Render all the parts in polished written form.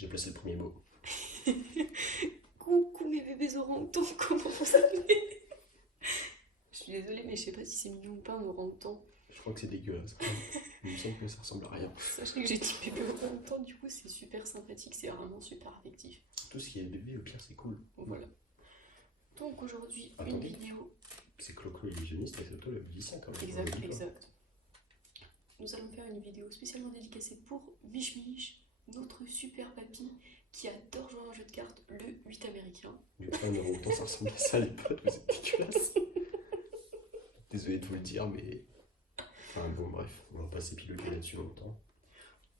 J'ai placé le premier mot. Coucou mes bébés orang-outans, comment vous allez? Je suis désolée, mais je sais pas si c'est mignon ou pas un orang-outan. Je crois que c'est dégueulasse. Il me semble que ça ressemble à rien. Sachez que j'ai dit bébé orang-outan, du coup c'est super sympathique, c'est vraiment super affectif. Tout ce qui est bébé, au pire, c'est cool. Voilà. Donc aujourd'hui, une Attendez. vidéo. C'est Clo-Clo illusionniste et c'est toi le musicien quand même. Exact, Oublie pas. exact. Nous allons faire une vidéo spécialement dédicacée pour Mich Mich, notre super papy qui adore jouer à un jeu de cartes, le 8 américain. Mais un orang-outan, ça ressemble à ça, les potes, vous êtes dégueulasses. Désolé de vous le dire, mais. Enfin bon, bref, on va pas s'épiloguer là-dessus longtemps.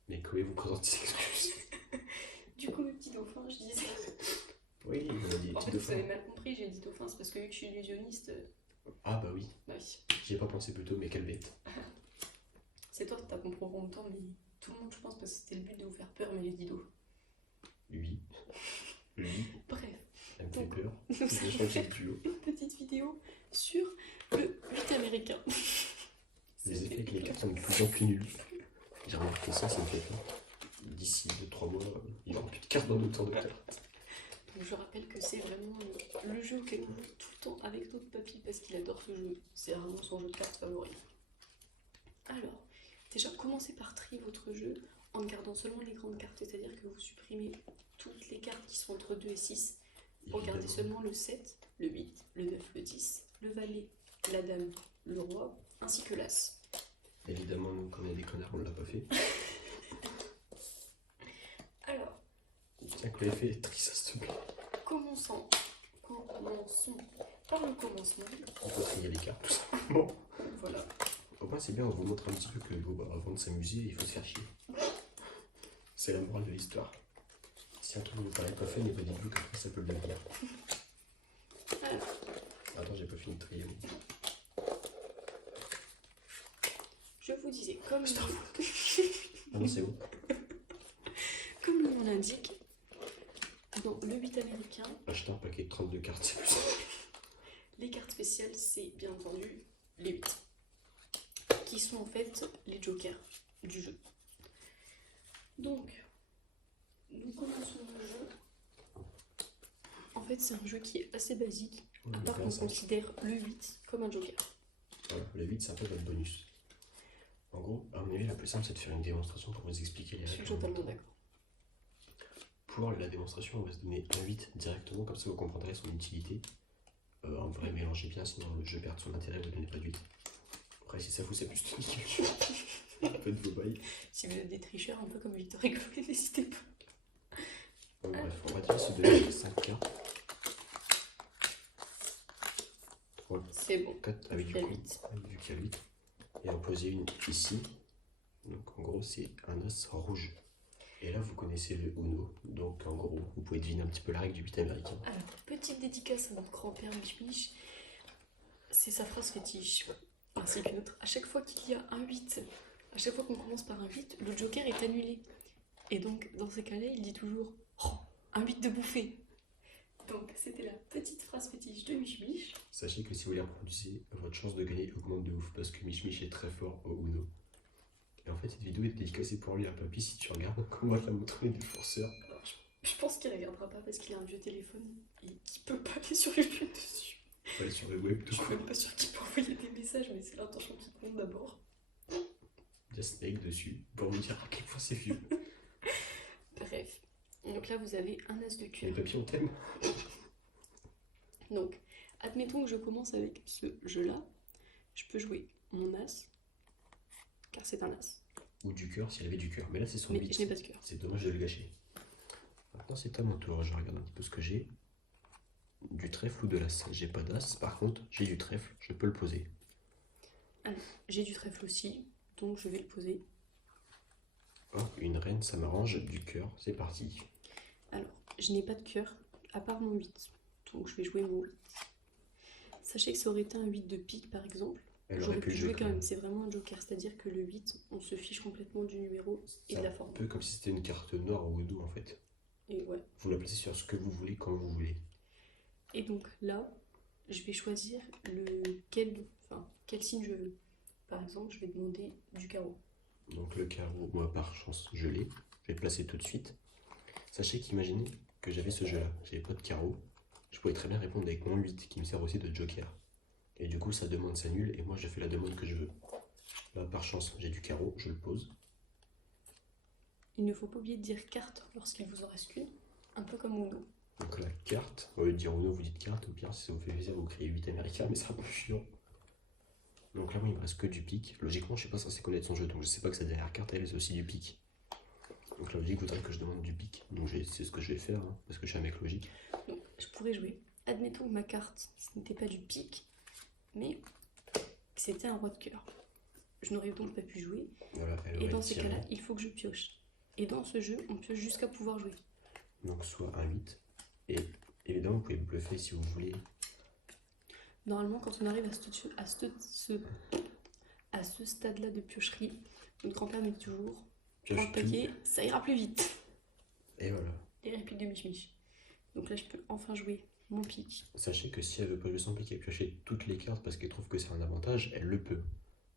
Mais Chloé vous présente ses excuses. Du coup, mes petits dauphins, je disais. Oui, on a dit En petit fait, vous dauphin. avez mal compris, j'ai dit dauphin, c'est parce que vu que je suis illusionniste. Ah bah oui, Bah oui. j'y ai pas pensé plus tôt, mais quelle bête. C'est toi, t'as compris en même temps, mais tout le monde, je pense, parce que c'était le but de vous faire peur, mais j'ai dit dos. Oui. Oui, Bref, elle me fait Donc, peur. nous Je allons crois que c'est faire le plus haut. une petite vidéo sur le 8 américain. Les effets avec les cartes sont de plus en plus nuls. J'ai remarqué ça, ça me fait peur. D'ici 2-3 mois, il n'y aura plus de cartes dans notre tour de carte. Donc je rappelle que c'est vraiment le jeu auquel on joue tout le temps avec notre papy parce qu'il adore ce jeu. C'est vraiment son jeu de cartes favori. Alors, déjà commencez par trier votre jeu en gardant seulement les grandes cartes, c'est-à-dire que vous supprimez toutes les cartes qui sont entre 2 et 6 pour garder Évidemment. seulement le 7, le 8, le 9, le 10, le valet, la dame, le roi, ainsi que l'as. Évidemment, nous, quand on est des connards, on l'a pas fait. Alors, Tiens, Chloé, fais trie ça, s'il te plaît. commençons par le commencement. On peut trier les cartes, tout simplement. Voilà. Au moins, c'est bien, on vous montre un petit peu que bon, bah, avant de s'amuser, il faut se faire chier. C'est la morale de l'histoire. Si un truc ne vous paraît pas fun, et ben dites-vous qu'après ça peut le devenir. Alors, Attends, j'ai pas fini de trier. je vous disais, comme Ah non, c'est bon. comme le nom l'indique, dans le 8 américain, Acheter un paquet de 32 cartes, c'est plus simple. les cartes spéciales, c'est bien entendu les 8, qui sont en fait les jokers du jeu. Donc, nous commençons le jeu. En fait, c'est un jeu qui est assez basique, à part qu'on considère le 8 comme un joker. Voilà, le 8, c'est un peu votre bonus. En gros, à mon avis, la plus simple, c'est de faire une démonstration pour vous expliquer les Je suis règles. totalement d'accord. Pour la démonstration, on va se donner un 8 directement, comme ça vous comprendrez son utilité. En vrai, mélangez bien, sinon le jeu perd son intérêt, vous donnez pas de 8. Après, si ça vous, c'est plus technique. Faites vos bails. Si vous êtes des tricheurs, un peu comme Victor et Chloé, n'hésitez pas. Bon, bref, on va déjà se donner 5 cartes. 3, C'est bon. 4 avec Il du y a coup, 8. vu qu'il y a 8. Et en poser une ici. Donc en gros, c'est un as rouge. Et là, vous connaissez le Uno. Donc en gros, vous pouvez deviner un petit peu la règle du 8 américain. Alors, petite dédicace à notre grand-père Mich Mich. C'est sa phrase fétiche, ainsi qu'une autre. À chaque fois qu'il y a un 8, à chaque fois qu'on commence par un 8, le joker est annulé. Et donc, dans ces cas-là, il dit toujours oh, un 8 de bouffée. Donc, c'était la petite phrase fétiche de Mich Mich. Sachez que si vous les reproduisez, votre chance de gagner augmente de ouf parce que Mich Mich est très fort au Uno. Et en fait, cette vidéo est dédicacée pour lui, un papy, si tu regardes comment je la montre les défenseurs. Alors, je pense qu'il regardera pas parce qu'il a un vieux téléphone et qu'il peut pas aller sur YouTube dessus. Faut aller sur le web, Je tout suis court. même pas sûre qu'il peut envoyer des messages, mais c'est l'intention qui compte d'abord. Il y a Snake dessus pour vous dire à quel point c'est vieux. Bref. Donc là, vous avez un as de Les cœur. papiers, on t'aime. Donc, admettons que je commence avec ce jeu-là. Je peux jouer mon as, car c'est un as. Ou du cœur, s'il avait du cœur. Mais là, c'est son Mais 8. je n'ai pas de cœur. C'est dommage de le gâcher. Maintenant, c'est à mon tour. Je regarde un petit peu ce que j'ai. Du trèfle ou de l'as. J'ai pas d'as. Par contre, j'ai du trèfle. Je peux le poser. J'ai du trèfle aussi, donc je vais le poser. Oh, une reine, ça m'arrange. Du cœur, c'est parti. Alors, je n'ai pas de cœur, à part mon 8. Donc je vais jouer mon 8. Sachez que ça aurait été un 8 de pique, par exemple. Elle J'aurais aurait pu pu le jouer jouer quand même. C'est vraiment un joker, c'est-à-dire que le 8, on se fiche complètement du numéro et de la Un forme. peu comme si c'était une carte noire au Uno en fait. Et ouais. Vous la placez sur ce que vous voulez quand vous voulez. Et donc là, je vais choisir quel signe je veux. Par exemple, je vais demander du carreau. Donc le carreau, moi par chance, je l'ai. Je vais le placer tout de suite. Sachez qu'imaginez que j'avais ce jeu-là, j'avais pas de carreau, je pouvais très bien répondre avec mon 8 qui me sert aussi de joker. Et du coup, sa demande s'annule et moi je fais la demande que je veux. Là, par chance, j'ai du carreau, je le pose. Il ne faut pas oublier de dire carte lorsqu'il vous en reste qu'une, un peu comme Uno. Donc la carte, au lieu de dire Uno, vous dites carte, au pire, si ça vous fait plaisir, vous créez 8 américains, mais c'est un peu chiant. Donc là, moi, il me reste que du pic. Logiquement, je suis pas censé connaître son jeu, donc je sais pas que sa dernière carte, elle, c'est aussi du pic. Donc la logique voudrait que je demande du pic. Donc c'est ce que je vais faire, hein, parce que je suis un mec logique. Donc, je pourrais jouer. Admettons que ma carte, ce n'était pas du pic, mais que c'était un roi de cœur. Je n'aurais donc pas pu jouer. Voilà, elle Et aurait dans ces tiré. cas-là, il faut que je pioche. Et dans ce jeu, on pioche jusqu'à pouvoir jouer. Donc soit un 8. Et évidemment, vous pouvez bluffer si vous voulez. Normalement, quand on arrive à ce stade-là de piocherie, notre grand-père me dit toujours prends Pioche le tout. paquet, ça ira plus vite. Et voilà. Les répliques de Mich. Donc là, je peux enfin jouer mon pic. Sachez que si elle veut pas jouer son pic et piocher toutes les cartes parce qu'elle trouve que c'est un avantage, elle le peut.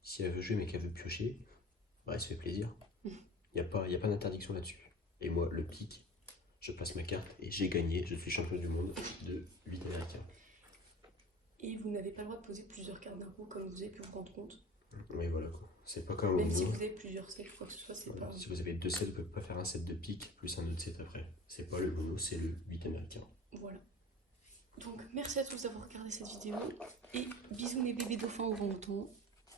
Si elle veut jouer mais qu'elle veut piocher, bah elle se fait plaisir. Y a pas d'interdiction là-dessus. Et moi, le pic, je passe ma carte et j'ai gagné. Je suis champion du monde de 8 américains. Et vous n'avez pas le droit de poser plusieurs cartes d'un coup, comme vous avez pu vous rendre compte. Mais voilà quoi. C'est pas comme Même Uno. si vous avez plusieurs sets, quoi que ce soit, c'est Voilà. pas. Si vous avez 2 sets, vous pouvez pas faire un set de pique plus un autre set après. C'est pas le Uno, c'est le 8 américain. Voilà. Donc, merci à tous d'avoir regardé cette vidéo. Et bisous mes bébés dauphins au vent.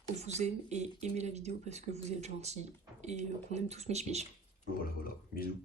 On vous aime et aimez la vidéo parce que vous êtes gentils. Et on aime tous Mich Mich. Voilà, bisous.